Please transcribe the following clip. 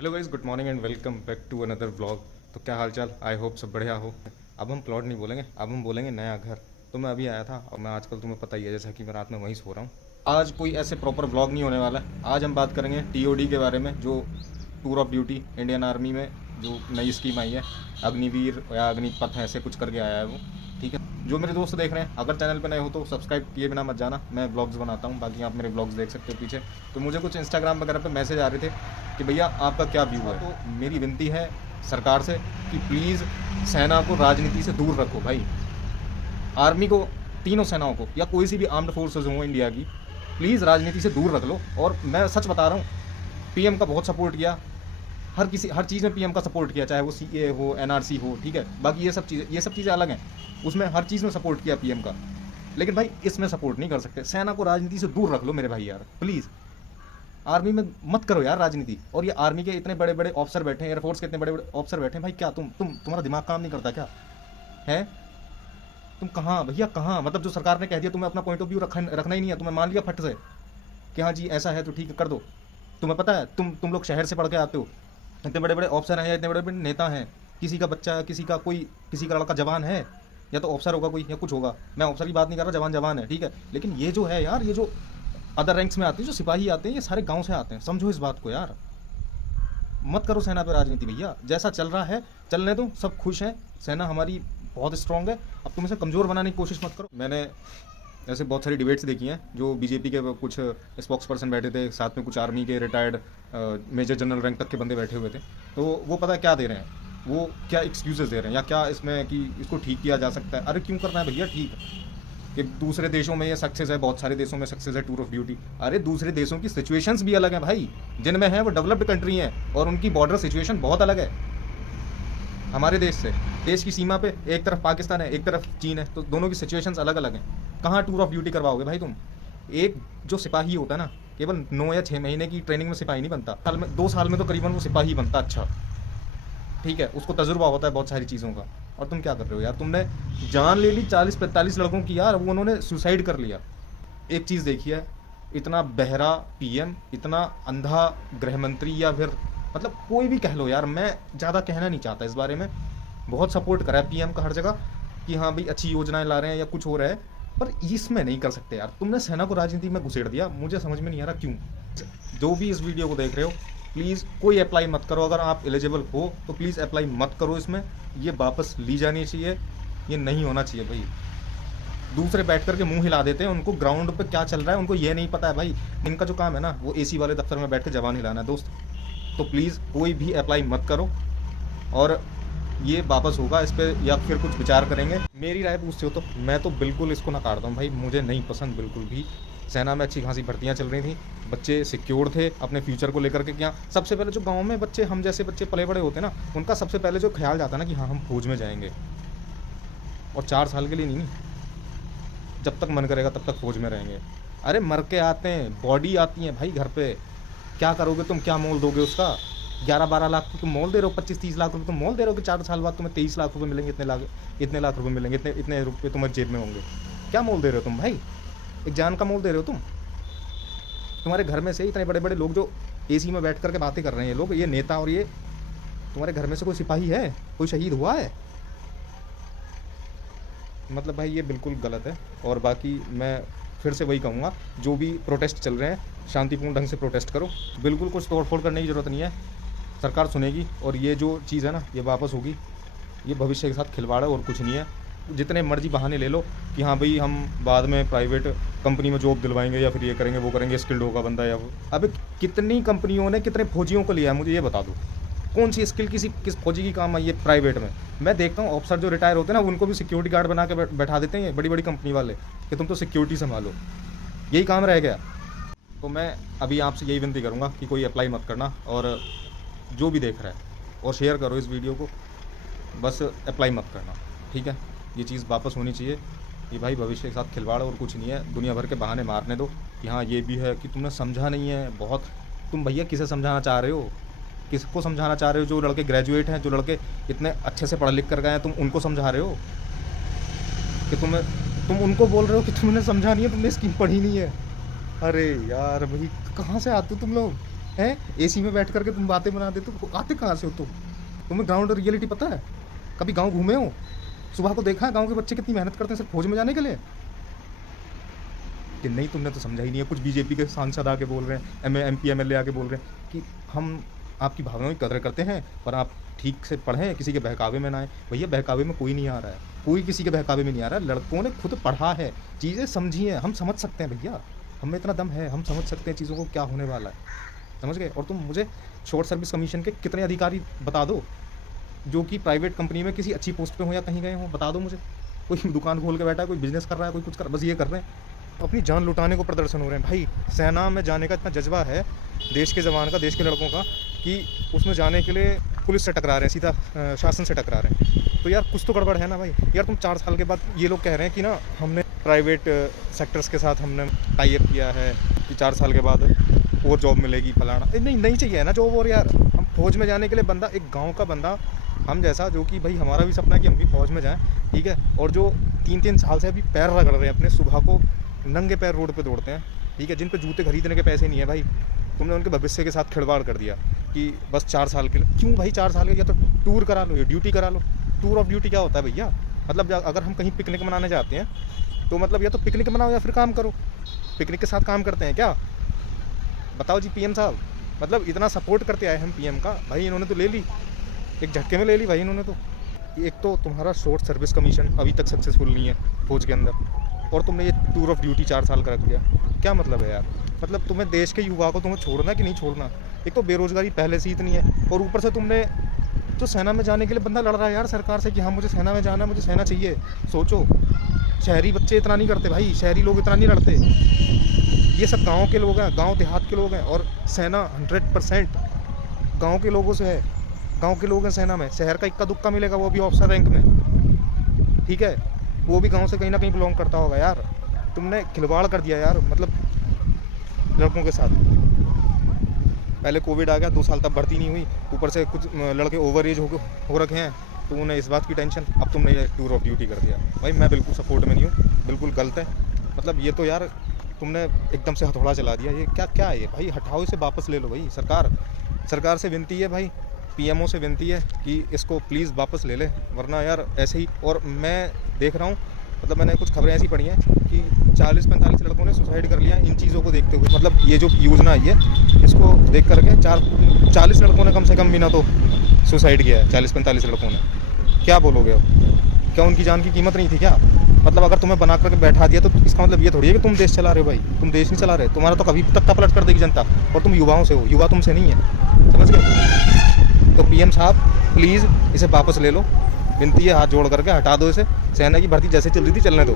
Hello guys, good morning and welcome back to another vlog. तो क्या हाल चाल, I hope सब बढ़िया हो। अब हम प्लॉट नहीं बोलेंगे, अब हम बोलेंगे नया घर। तो मैं अभी आया था और मैं आजकल तुम्हें पता ही है, जैसा कि मैं रात में वहीं सो रहा हूँ। आज कोई ऐसे प्रॉपर व्लॉग नहीं होने वाला है। आज हम बात करेंगे टीओडी के बारे में, जो tour of duty Indian army में जो नई स्कीम आई है, अग्निवीर या अग्निपथ ऐसे कुछ करके आया है वो। ठीक है, जो मेरे दोस्त देख रहे हैं, अगर चैनल पे नए हो तो सब्सक्राइब किए बिना मत जाना। मैं व्लॉग्स बनाता हूँ, बाकी आप मेरे व्लॉग्स देख सकते हो पीछे। तो मुझे कुछ इंस्टाग्राम वगैरह पे मैसेज आ रहे थे कि भैया आपका क्या व्यू है। तो मेरी विनती है सरकार से कि प्लीज़ सेना को राजनीति से दूर रखो भाई। आर्मी को, तीनों सेनाओं को, या कोई सी भी आर्म्ड फोर्सेज हो इंडिया की, प्लीज़ राजनीति से दूर रख लो। और मैं सच बता रहा हूँ, पीएम का बहुत सपोर्ट किया, हर चीज़ में पीएम का सपोर्ट किया, चाहे वो सीए हो, एनआरसी हो, ठीक है। बाकी ये सब चीज़ें अलग हैं, उसमें हर चीज़ में सपोर्ट किया पीएम का। लेकिन भाई इसमें सपोर्ट नहीं कर सकते। सेना को राजनीति से दूर रख लो मेरे भाई यार, प्लीज़। आर्मी में मत करो यार राजनीति। और ये आर्मी के इतने बड़े बड़े ऑफिसर बैठे हैं, एयरफोर्स के इतने बड़े बड़े ऑफिसर बैठे हैं, भाई क्या तुम्हारा दिमाग काम नहीं करता क्या है? तुम कहाँ भैया, कहाँ? मतलब जो सरकार ने कह दिया, तुम्हें अपना पॉइंट ऑफ व्यू रखना ही नहीं है, तुम्हें मान लिया फट से कि हाँ जी ऐसा है तो ठीक है कर दो। तुम्हें पता है, तुम लोग शहर से पढ़ के आते हो, इतने बड़े बड़े ऑफिसर हैं या इतने बड़े बड़े नेता हैं, किसी का बच्चा, किसी का लड़का जवान है, या तो ऑफिसर होगा कोई या कुछ होगा। मैं ऑफिसर की बात नहीं कर रहा, जवान जवान है, ठीक है। लेकिन ये जो है यार, ये जो अदर रैंक्स में आते हैं, जो सिपाही आते हैं, ये सारे गांव से आते हैं। समझो इस बात को यार, मत करो सेना पे राजनीति भैया। जैसा चल रहा है चलने दो, सब खुश हैं, सेना हमारी बहुत स्ट्रांग है। अब तुम इसे कमज़ोर बनाने की कोशिश मत करो। मैंने ऐसे बहुत सारी डिबेट्स देखी हैं, जो बीजेपी के कुछ स्पोक्स पर्सन बैठे थे, साथ में कुछ आर्मी के रिटायर्ड मेजर जनरल रैंक तक के बंदे बैठे हुए थे। तो वो पता है क्या दे रहे हैं, वो क्या एक्सक्यूजेस दे रहे हैं, या क्या इसमें कि इसको ठीक किया जा सकता है। अरे क्यों करना है भैया ठीक, कि दूसरे देशों में ये सक्सेस है, बहुत सारे देशों में सक्सेस है टूर ऑफ ड्यूटी। अरे दूसरे देशों की सिचुएशंस भी अलग हैं भाई, जिनमें है वो डेवलप्ड कंट्री हैं, और उनकी बॉर्डर सिचुएशन बहुत अलग है हमारे देश से। देश की सीमा पे एक तरफ पाकिस्तान है, एक तरफ चीन है, तो दोनों की सिचुएशंस अलग अलग हैं। कहाँ टूर ऑफ ड्यूटी करवाओगे भाई तुम? एक जो सिपाही होता है ना, केवल 9 या 6 महीने की ट्रेनिंग में सिपाही नहीं बनता, 2 साल में तो करीबन वो सिपाही बनता। अच्छा ठीक है, उसको तजुर्बा होता है बहुत सारी चीज़ों का। और तुम क्या कर रहे हो यार? तुमने जान ले ली 40-45 लड़कों की यार, वो उन्होंने सुसाइड कर लिया। एक चीज़ देखी है, इतना बहरा पीएम, इतना अंधा गृह मंत्री, या फिर मतलब कोई भी कह लो यार, मैं ज़्यादा कहना नहीं चाहता इस बारे में। बहुत सपोर्ट करा है पीएम का हर जगह कि हाँ भाई अच्छी योजनाएं ला रहे हैं या कुछ हो रहा है, पर इसमें नहीं कर सकते यार। तुमने सेना को राजनीति में घुसेड़ दिया, मुझे समझ में नहीं आ रहा क्यों। जो भी इस वीडियो को देख रहे हो, प्लीज़ कोई अप्लाई मत करो। अगर आप एलिजिबल हो तो प्लीज़ अप्लाई मत करो इसमें। ये वापस ली जानी चाहिए, ये नहीं होना चाहिए भाई। दूसरे बैठ करके मुंह हिला देते हैं, उनको ग्राउंड पे क्या चल रहा है उनको ये नहीं पता है भाई। इनका जो काम है ना, वो एसी वाले दफ्तर में बैठ के जवान हिलाना है दोस्त। तो प्लीज़ कोई भी अप्लाई मत करो, और ये वापस होगा इस पर, या फिर कुछ विचार करेंगे। मेरी राय पूछते हो तो मैं तो बिल्कुल इसको नकारता हूँ भाई, मुझे नहीं पसंद बिल्कुल भी। सेना में अच्छी खासी भर्तियाँ चल रही थी, बच्चे सिक्योर थे अपने फ्यूचर को लेकर के। क्या सबसे पहले जो गाँव में बच्चे, हम जैसे बच्चे पले बड़े होते ना, उनका सबसे पहले जो ख्याल जाता ना कि हाँ हम फौज में जाएंगे, और 4 साल के लिए नहीं, जब तक मन करेगा तब तक फौज में रहेंगे। अरे मर के आते हैं, बॉडी आती है भाई घर पे, क्या करोगे तुम? क्या मोल दोगे उसका? 11-12 लाख तो तुम मोल दे रहे हो, 25-30 लाख रुपये तुम मोल दे रहे हो कि 4 साल बाद तुम्हें 23 लाख रुपये मिलेंगे, इतने लाख रुपये मिलेंगे, इतने रुपये तुम्हारे जेब में होंगे। क्या मोल दे रहे हो तुम भाई? एक जान का मोल दे रहे हो तुम। तुम्हारे घर में से इतने बड़े बड़े लोग जो एसी में बैठ करके बातें कर रहे हैं, लोग, ये नेता, और ये तुम्हारे घर में से कोई सिपाही है, कोई शहीद हुआ है? मतलब भाई ये बिल्कुल गलत है। और बाकी मैं फिर से वही कहूँगा, जो भी प्रोटेस्ट चल रहे हैं, शांतिपूर्ण ढंग से प्रोटेस्ट करो। बिल्कुल कुछ तोड़फोड़ करने की ज़रूरत नहीं है, सरकार सुनेगी, और ये जो चीज़ है ना, ये वापस होगी। ये भविष्य के साथ खिलवाड़ है और कुछ नहीं है। जितने मर्जी बहाने ले लो कि हाँ भाई हम बाद में प्राइवेट कंपनी में जॉब दिलवाएंगे, या फिर ये करेंगे वो करेंगे, स्किल्ड होगा बंदा या वो। अबे कितनी कंपनियों ने कितने फौजियों को लिया है, मुझे ये बता दो। कौन सी स्किल किस फौजी की काम आई है प्राइवेट में? मैं देखता हूँ ऑफिसर जो रिटायर होते हैं ना, उनको भी सिक्योरिटी गार्ड बना के बैठा देते हैं बड़ी बड़ी कंपनी वाले, कि तुम तो सिक्योरिटी संभालो, यही काम रह गया। तो मैं अभी आपसे यही विनती करूँगा कि कोई अप्लाई मत करना, और जो भी देख रहा है, और शेयर करो इस वीडियो को, बस अप्लाई मत करना, ठीक है? ये चीज़ वापस होनी चाहिए। ये भाई भविष्य के साथ खिलवाड़ और कुछ नहीं है। दुनिया भर के बहाने मारने दो कि हाँ ये भी है, कि तुमने समझा नहीं है बहुत। तुम भैया किसे समझाना चाह रहे हो? किसको समझाना चाह रहे हो? जो लड़के ग्रेजुएट हैं, जो लड़के इतने अच्छे से पढ़ लिख कर गए हैं, तुम उनको समझा रहे हो? कि तुम उनको बोल रहे हो कि तुमने समझा नहीं है, तुमने स्कीम पढ़ी नहीं है? अरे यार भाई कहाँ से आते हो तुम लोग है। एसी में बैठ करके तुम बातें बना देते हो, आते कहाँ से हो तुम? तुम्हें ग्राउंड रियलिटी पता है? कभी गांव घूमे हो? सुबह को देखा है गांव के बच्चे कितनी मेहनत करते हैं सिर्फ फौज में जाने के लिए? कि नहीं, तुमने तो समझा ही नहीं है। कुछ बीजेपी के सांसद आके बोल रहे हैं, MP MLA आके बोल रहे हैं कि हम आपकी भावनाओं की कदर करते हैं, पर आप ठीक से पढ़ें, किसी के बहकावे में ना आए। भैया बहकावे में कोई नहीं आ रहा है, कोई किसी के बहकावे में नहीं आ रहा है। लड़कों ने खुद पढ़ा है, चीज़ें समझी हैं, हम समझ सकते हैं भैया, हमें इतना दम है, हम समझ सकते हैं चीज़ों को क्या होने वाला है, समझ गए? और तुम मुझे शॉर्ट सर्विस कमीशन के कितने अधिकारी बता दो जो कि प्राइवेट कंपनी में किसी अच्छी पोस्ट पे हो या कहीं गए हो, बता दो मुझे। कोई दुकान खोल के बैठा है, कोई बिजनेस कर रहा है, कोई कुछ कर, बस ये कर रहे हैं, अपनी जान लुटाने को प्रदर्शन हो रहे हैं। भाई सेना में जाने का इतना जज्बा है देश के जवान का, देश के लड़कों का, कि उसमें जाने के लिए पुलिस से टकरा रहे हैं, सीधा शासन से टकरा रहे हैं। तो यार कुछ तो गड़बड़ है ना भाई। यार तुम 4 साल के बाद ये लोग कह रहे हैं कि ना हमने प्राइवेट सेक्टर्स के साथ हमने टाई अप किया है कि 4 साल के बाद और जॉब मिलेगी फलाना। नहीं चाहिए ना जॉब। और यार हम फौज में जाने के लिए बंदा, एक गाँव का बंदा हम जैसा, जो कि भाई हमारा भी सपना है कि हम भी फौज में जाएँ, ठीक है, और जो 3-3 साल से अभी पैर रगड़ रहे हैं अपने, सुबह को नंगे पैर रोड पे दौड़ते हैं, ठीक है, जिन पे जूते खरीदने के पैसे नहीं है भाई, तुमने उनके भविष्य के साथ खिलवाड़ कर दिया कि बस 4 साल के लिए। क्यों भाई 4 साल के? या तो टूर करा लो या ड्यूटी करा लो। टूर ऑफ ड्यूटी क्या होता है भैया? मतलब अगर हम कहीं पिकनिक मनाने जाते हैं तो मतलब या तो पिकनिक मनाओ या फिर काम करो। पिकनिक के साथ काम करते हैं क्या? बताओ जी PM साहब। मतलब इतना सपोर्ट करते आए हम PM का, भाई इन्होंने तो ले ली, एक झटके में ले ली भाई इन्होंने तो। एक तो तुम्हारा शॉर्ट सर्विस कमीशन अभी तक सक्सेसफुल नहीं है फौज के अंदर, और तुमने ये टूर ऑफ ड्यूटी 4 साल का रख दिया। क्या मतलब है यार? मतलब तुम्हें देश के युवा को तुम्हें छोड़ना कि नहीं छोड़ना? एक तो बेरोजगारी पहले से इतनी है, और ऊपर से तुमने तो सेना में जाने के लिए बंदा लड़ रहा है यार सरकार से कि हाँ मुझे सेना में जाना है, मुझे सेना चाहिए। सोचो, शहरी बच्चे इतना नहीं करते भाई, शहरी लोग इतना नहीं लड़ते। ये सब गाँव के लोग हैं, गाँव देहात के लोग हैं, और सेना 100% गाँव के लोगों से है। गाँव के लोग हैं सेना में। शहर का इक्का दुक्का मिलेगा, वो भी ऑफिसर रैंक में, ठीक है, वो भी गांव से कहीं ना कहीं बिलोंग करता होगा। यार तुमने खिलवाड़ कर दिया यार, मतलब लड़कों के साथ। पहले कोविड आ गया, 2 साल तक भर्ती नहीं हुई, ऊपर से कुछ लड़के ओवर एज हो रखे हैं, तो उन्हें इस बात की टेंशन। अब तुमने ये टूर ऑफ ड्यूटी कर दिया। भाई मैं बिल्कुल सपोर्ट में नहीं हूँ, बिल्कुल गलत है। मतलब ये तो यार तुमने एकदम से हथौड़ा चला दिया। ये क्या है ये भाई? हटाओ इसे, वापस ले लो भाई। सरकार से विनती है भाई, PMO से विनती है कि इसको प्लीज़ वापस ले ले, वरना यार ऐसे ही। और मैं देख रहा हूँ, मतलब मैंने कुछ खबरें ऐसी पढ़ी हैं कि 40-45 लड़कों ने सुसाइड कर लिया इन चीज़ों को देखते हुए। मतलब ये जो योजना आई है, इसको देख करके 40 लड़कों ने कम से कम भी ना तो सुसाइड किया है। 40-45 लड़कों ने। क्या बोलोगे अब? क्या उनकी जान की कीमत नहीं थी क्या? मतलब अगर तुम्हें बना करके बैठा दिया तो इसका मतलब ये थोड़ी है कि तुम देश चला रहे हो भाई। तुम देश नहीं चला रहे, तुम्हारा तो कभी तक का पलट कर देगी जनता। और तुम युवाओं से हो, युवा तुमसे नहीं है, समझ गए? तो PM साहब प्लीज़ इसे वापस ले लो, विनती है हाथ जोड़ करके, हटा दो इसे। सेना की भर्ती जैसे चल रही थी चलने दो।